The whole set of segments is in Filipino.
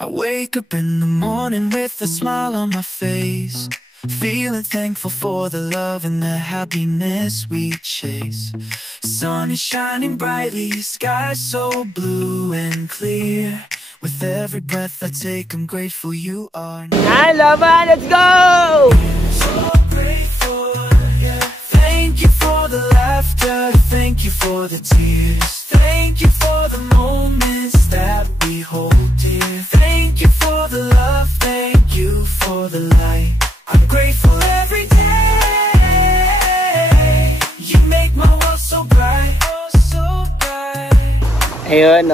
I wake up in the morning with a smile on my face, feeling thankful for the love and the happiness we chase. Sun is shining brightly, sky so blue and clear. With every breath I take, I'm grateful you are near. Hi, Lovan, let's go! So grateful, yeah. Thank you for the laughter, thank you for the tears, thank you for the moments that we hold dear. Thank you for the love, thank you for the light. I'm grateful every day. You make my world so bright, oh so bright. Ayun,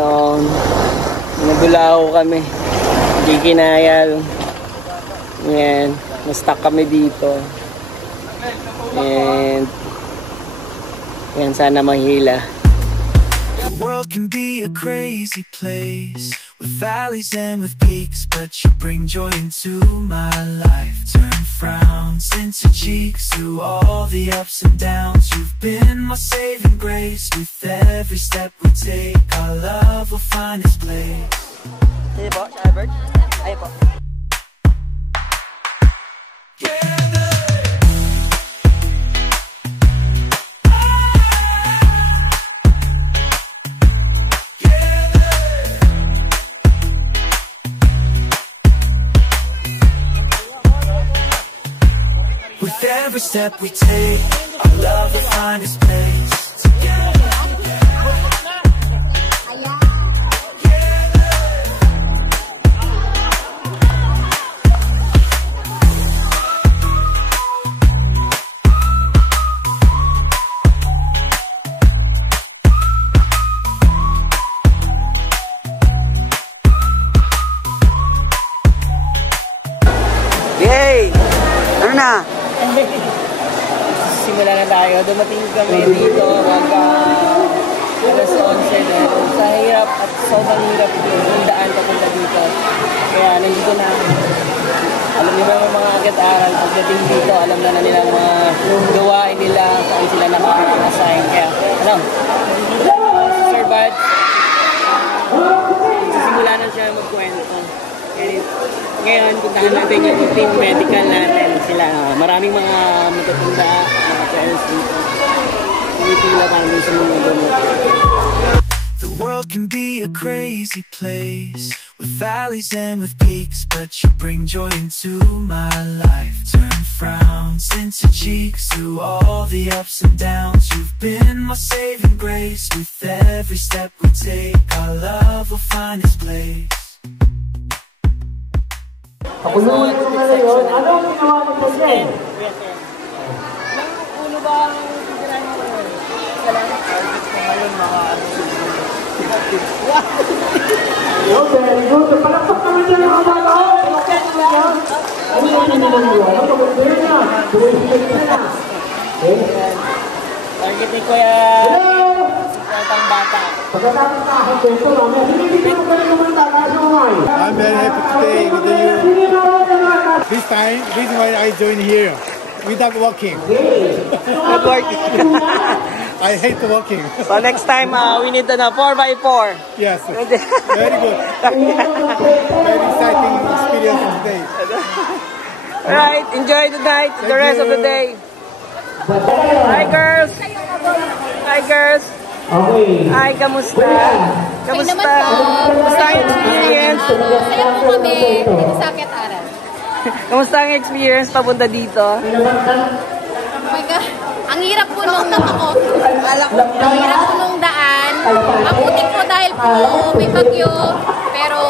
nagulao kami. Hindi kinayal. Yan, na-stuck kami dito. And yan, sana mahila. The world can be a crazy place, with valleys and with peaks, but you bring joy into my life. Turn frowns into cheeks through all the ups and downs. You've been my saving grace. With every step we take, our love will find its place. Sige po, Albert. Ayun po. With every step we take, our love will find its place. Yay! Ano na? Simula na tayo. Dumating kami dito hanggang alas 11 na. Sa hirap at sobrang hirap yung daan papunta dito. Kaya nandito na. Alam niyo ba yung mga agad-aral pagdating dito, alam na nila ang mga gawain nila, saan sila nakaka-assign. Kaya, ano? Sir Bad, simula na siya magkwento. Ngayon, puntahan natin yung team medical natin. Sila, maraming mga matatanda, mga friends dito. Pumipila pa namin sa mga gamot. The world can be a crazy place, with valleys and with peaks, but you bring joy into my life. Turn frowns into cheeks through all the ups and downs. You've been my saving grace. With every step we take, our love will find its place. Ako naman ko ngayon, ano ang ginawa mo sa sir? Ulo ba ang titirahin mo ngayon? Salamat. Target ko ngayon, mga Yo, very good. Palakpak naman dyan ang kamalaon. Palakpak naman yan. Ano naman naman yun? Ano naman din na? Buhay-buhay na. Target ni Kuya. Hello! Ang bata. Pagkatapos na ako dito, mamaya. Hindi mo kayo naman takas mo ngayon. I'm very happy today with you. This time, reason why I joined here, without walking. Not working. I hate walking. So next time, we need 4x4. Yes, very good. Very exciting experience today. Alright, enjoy the night, the rest of the day. Hi girls! Hi girls! Hi, kamusta? Kamusta? Kamusta ang experience? Saya po kami dito sa Akyat-Aral. Kamusta ang experience papunta dito? Oh my God. Ang hirap po nung ang hirap po nung daan. Mabuti po dahil po may bagyo. Pero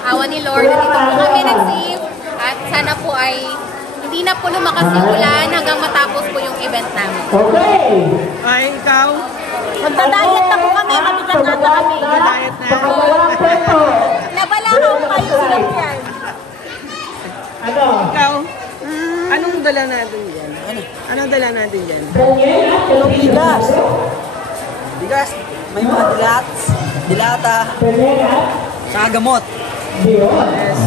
awa ni Lord, dito po kami nag-save. At sana po ay hindi na po lumakas yung ulan hanggang matapos po yung event namin. Ay, ikaw? Magda-diet na po kami. Mabigat na kami. Diet na. Nabala ko kayo sila yan. Ikaw? Anong dala natin dyan? Anong dala natin dyan? Bigas. Bigas. May mga dilata, saka gamot. Yes.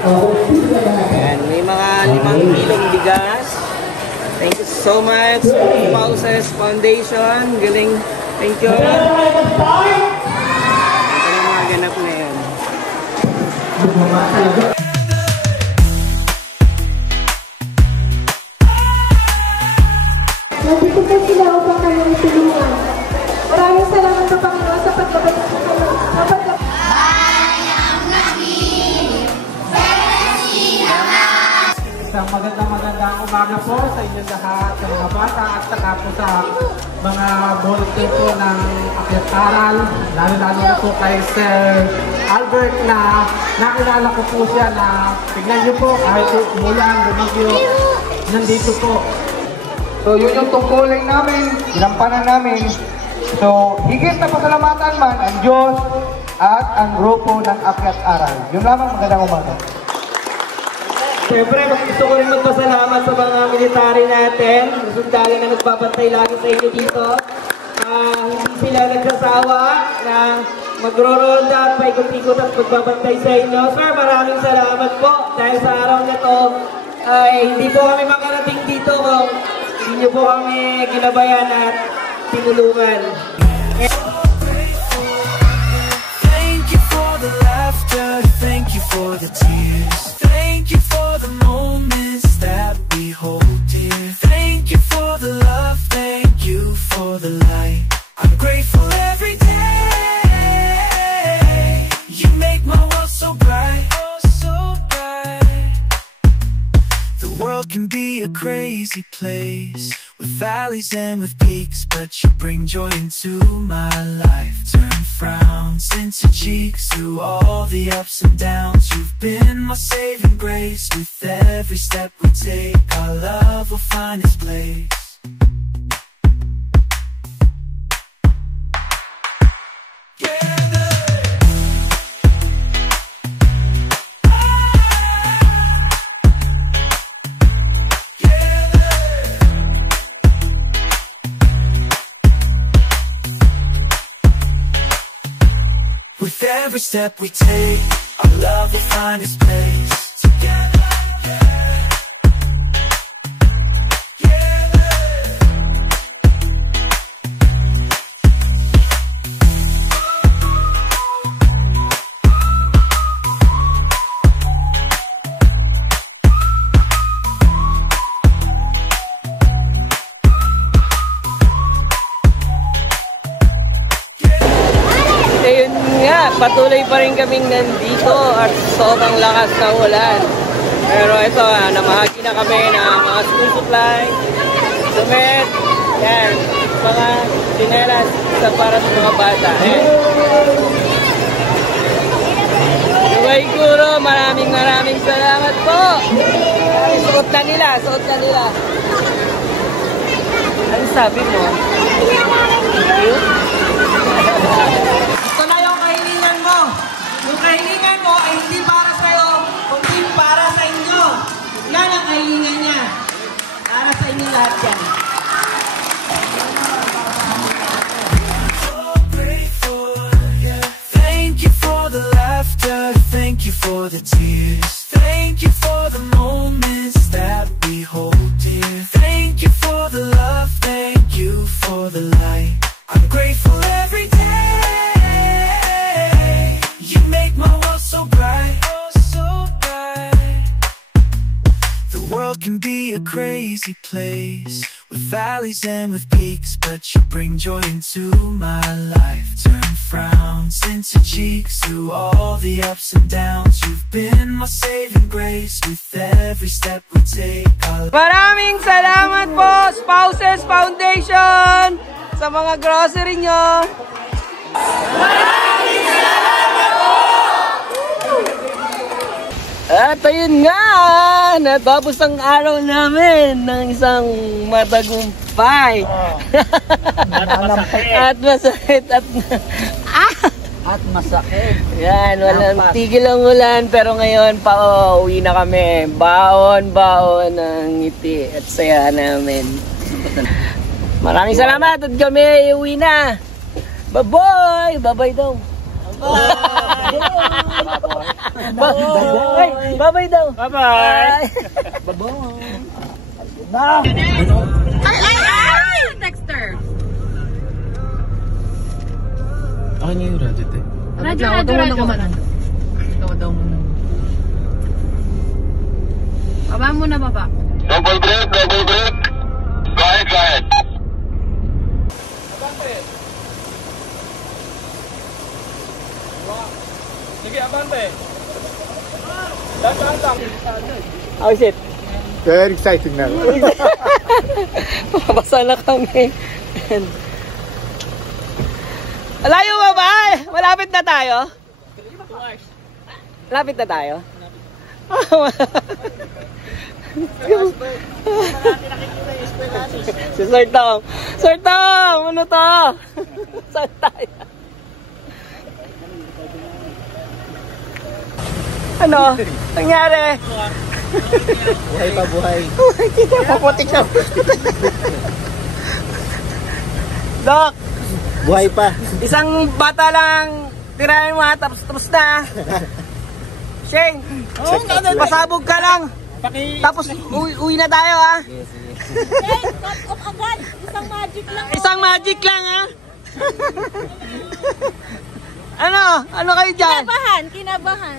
Ayan, may mga 5 kilong bigas. Thank you so much. Pauses Foundation. Galing. Thank you. Ito yung mga ganap na yan. Bumaba talaga. Nandito po sila upang kayo itulungan. Maraming salamat sa Panginoon sa pagkabalik sa kayo. Isang magandang umaga po sa inyong lahat, sa mga bata at saka po sa mga volunteer po ng Akyat Aral. Lalo-lalo na po kay Sir Albert na nakilala ko po siya na tignan niyo po kahit umulan, lumigyo, nandito po. So yun yung tungkulin namin, ginampanan namin. So higit na pasalamatan man ang Diyos at ang grupo ng Akyat Aral. Yun lamang, magandang umaga. Siyempre, gusto ko rin magpasalamat sa mga military natin, sundalo na nagbabantay lagi sa inyo dito. Hindi sila nagsasawa na magro-ronda at paikot-ikot at magbabantay sa inyo. Sir, maraming salamat po dahil sa araw na to hindi po kami makarating dito kung hindi nyo po kami ginabayan at tinulungan. Thank you for the laughter, thank you for the tears. Thank you for the moments that we hold dear. Thank you for the love, thank you for the light. I'm grateful every day. You make my world so bright, oh so bright. The world can be a crazy place, with valleys and with peaks, but you bring joy into my life. Turn frowns into cheeks through all the ups and downs. You've been my saving grace. With every step we take, our love will find its place. With every step we take, our love will find its place. Together, Ayun nga, patuloy pa rin kaming nandito at sobrang lakas ng ulan. Pero ito, namahagi na kami ng mga school supply, damit, yan, mga sinelas para sa mga bata. Dubai Guro, maraming salamat po. Suot na nila. Ano sabi mo? Thank you. Ito na yung kahilingan mo. Yung kahilingan mo ay hindi para sa'yo, kundi para sa inyo. Yan ang kahilingan niya. Para sa inyo lahat yan. Thank you for the laughter, thank you for the tears. Thank you for the moments that we hold dear. Thank you for the love, thank you for the light. I'm grateful every day. You make my world so bright, oh so bright. The world can be a crazy place, with valleys and with peaks, but you bring joy into my life. Turn frowns into cheeks through all the ups and downs. You've been my saving grace. With every step we take, Maraming salamat po, Spouses Foundation, sa mga grocery nyo. Maraming salamat po! At ayun nga, natapos ang araw namin ng isang matagumpay. At masakit. At masakit. Yan, walang tigil ang ulan, pero ngayon pauwi na kami. Baon ng ngiti at saya namin. Maraming salamat at kami uwi na. Bye-bye! Bye-bye daw. Bye-bye daw. Bye-bye. Bye-bye. Ay! Texter! Ano yung radyo, te? Radyo. daw muna. Baba muna, baba. Double break, double break. Go ahead, go ahead. Abante. Sige, abante. Dahan lang. How is it? Very exciting now. Mabasa na kami. Layo mo ba? Malapit na tayo? 2 hours. Malapit na tayo? Si Sir Tom. Sir Tom! Ano to? Saan tayo? Ano? Nangyari? Buhay pa, buhay. Kita mo, putik na. Dok! Buhay pa. Isang bata lang tirahin mo ha, tapos na. Shane, pasabog ka lang. Tapos uwi na tayo ha. Shane, cut off agad. Isang magic lang. Isang magic lang ha. Ano kayo dyan? Kinabahan.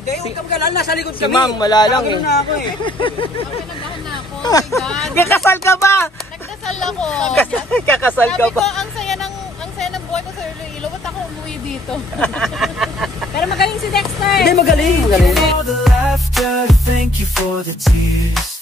Hindi, huwag ka mag-alala, nasa likod Si kami. Ma'am, malalang eh. na ako eh. Nagdahan na ako. Oh my God. Kakasal ka ba? Nagdasal ako. Kakasal ka Sabi ko, ba? ang saya ng buhay ko sa Iloilo. Ba't ako umuwi dito? Pero magaling si Dexter. Hindi, magaling. For the laughter, thank you for the tears.